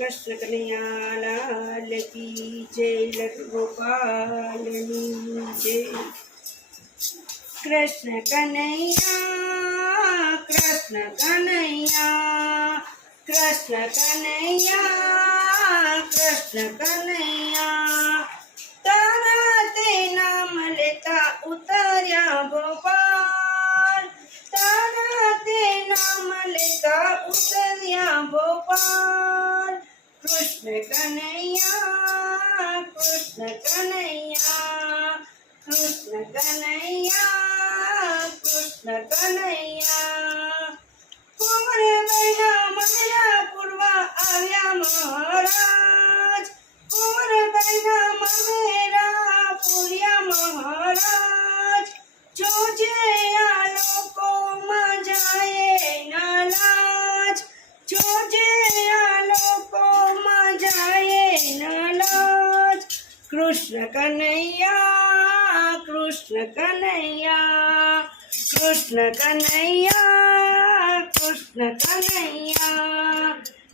कृष्ण कन्हैया लाल की जय। लड्डू गोपालनी जय। कृष्ण कन्हैया कृष्ण कन्हैया कृष्ण कन्हैया कृष्ण कन्हैया। तारा ते नाम लेता उतर्या गोपाल। तारा ते नाम लेता उतर्या गोपाल। कृष्ण कन्हैया कृष्ण कन्हैया कृष्ण कन्हैया कृष्ण कन्हैया। कुंवर बन्या ममरा पूर्वा आव्या महाराज। कुंवर बन्या ममेरा पूर्या महाराज। जोजे आ लोको में जाए न लाज। जोजे आ लोको में जाए न लाज। कृष्ण कन्हैया कृष्ण कन्हैया कृष्ण कन्हैया कृष्ण कन्हैया।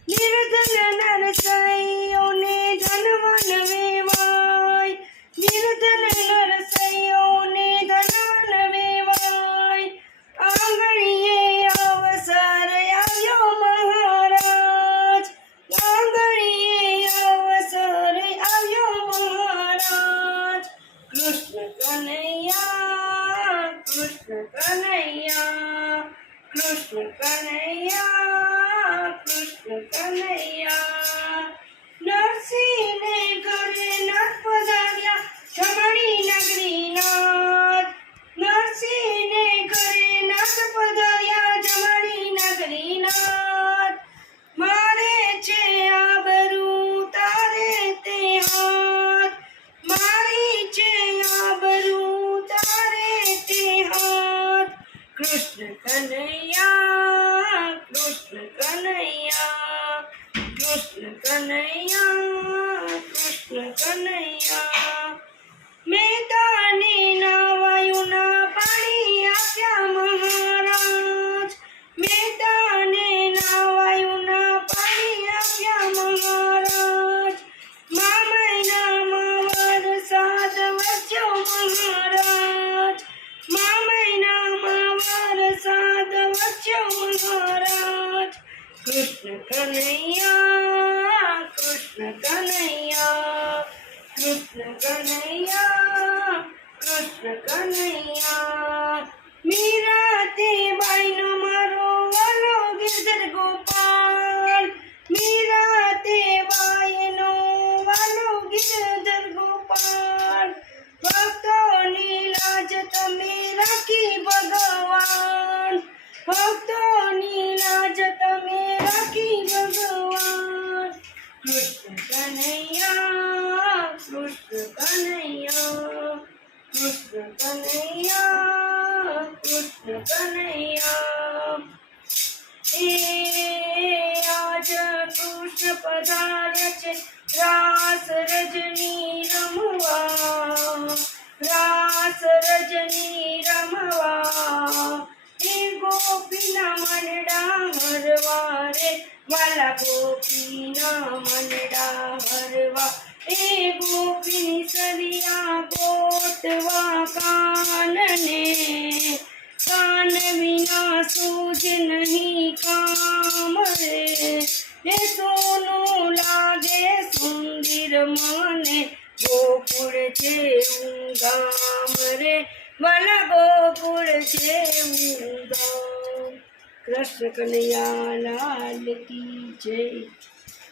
निर्धन नरसैयों ने धनवान वेवाय। निर्धन नरसैयों ने धनवान वेवाय। आंगणिये अवसर आव्यो महाराज। आंगणिये अवसर आव्यो महाराज। कृष्ण कन्हैया कृष्ण कन्हैया कृष्ण कन्हैया कृष्ण कन्हैया। नरसिंह ने घरे नाथ पधार्या जमणी नगरी नाथ। नरसिंह ने घरे नाथ पधार्या जमणी नगरी नाथ। मारे छे आबरू तारे ते हाथ। मारी छे आबरू तारे ते हाथ। कृष्ण कन्हैया कृष्ण कन्हैया कृष्ण कन्हैया कृष्ण कन्हैया। મેદાને નાવાયુના પાણી આપ્યા महाराज। મેદાને નાવાયુના પાણી આપ્યા महाराज। મામૈના માવર સાદ વચ્યો महाराज। मामैना मावर साद वच्यो महाराज। कृष्ण कन्हैया कृष्ण कन्हैया कृष्ण कन्हैया कृष्ण कन्हैया। मीरा ते बाई नो मारो वालो गिरधर गोपाल। मीरा ते बाई नो वालो गिरधर गोपाल। भक्तोनी लाज तमे राखी भगवान। भक्तोनी लाज तमे राखी भगवान। कृष्ण कन्हैया कृष्ण कन्हैया कृष्ण कन्हैया कृष्ण कन्हैया। आज कृष्ण पधार्या छे रास रजनी रमवा। रास रजनी रमवा। गोपीना मनडा हरवा रे वाला गोपीना मनडा हरवा। गोपीनी सरिया गोतवा कानने। कान बिना सूझ नहीं काम रे। सोनू लागे सुंदर माने गोकुल छे गाम रे वाला गोकुल छे गाम। कृष्ण कन्हैया लाल की जय।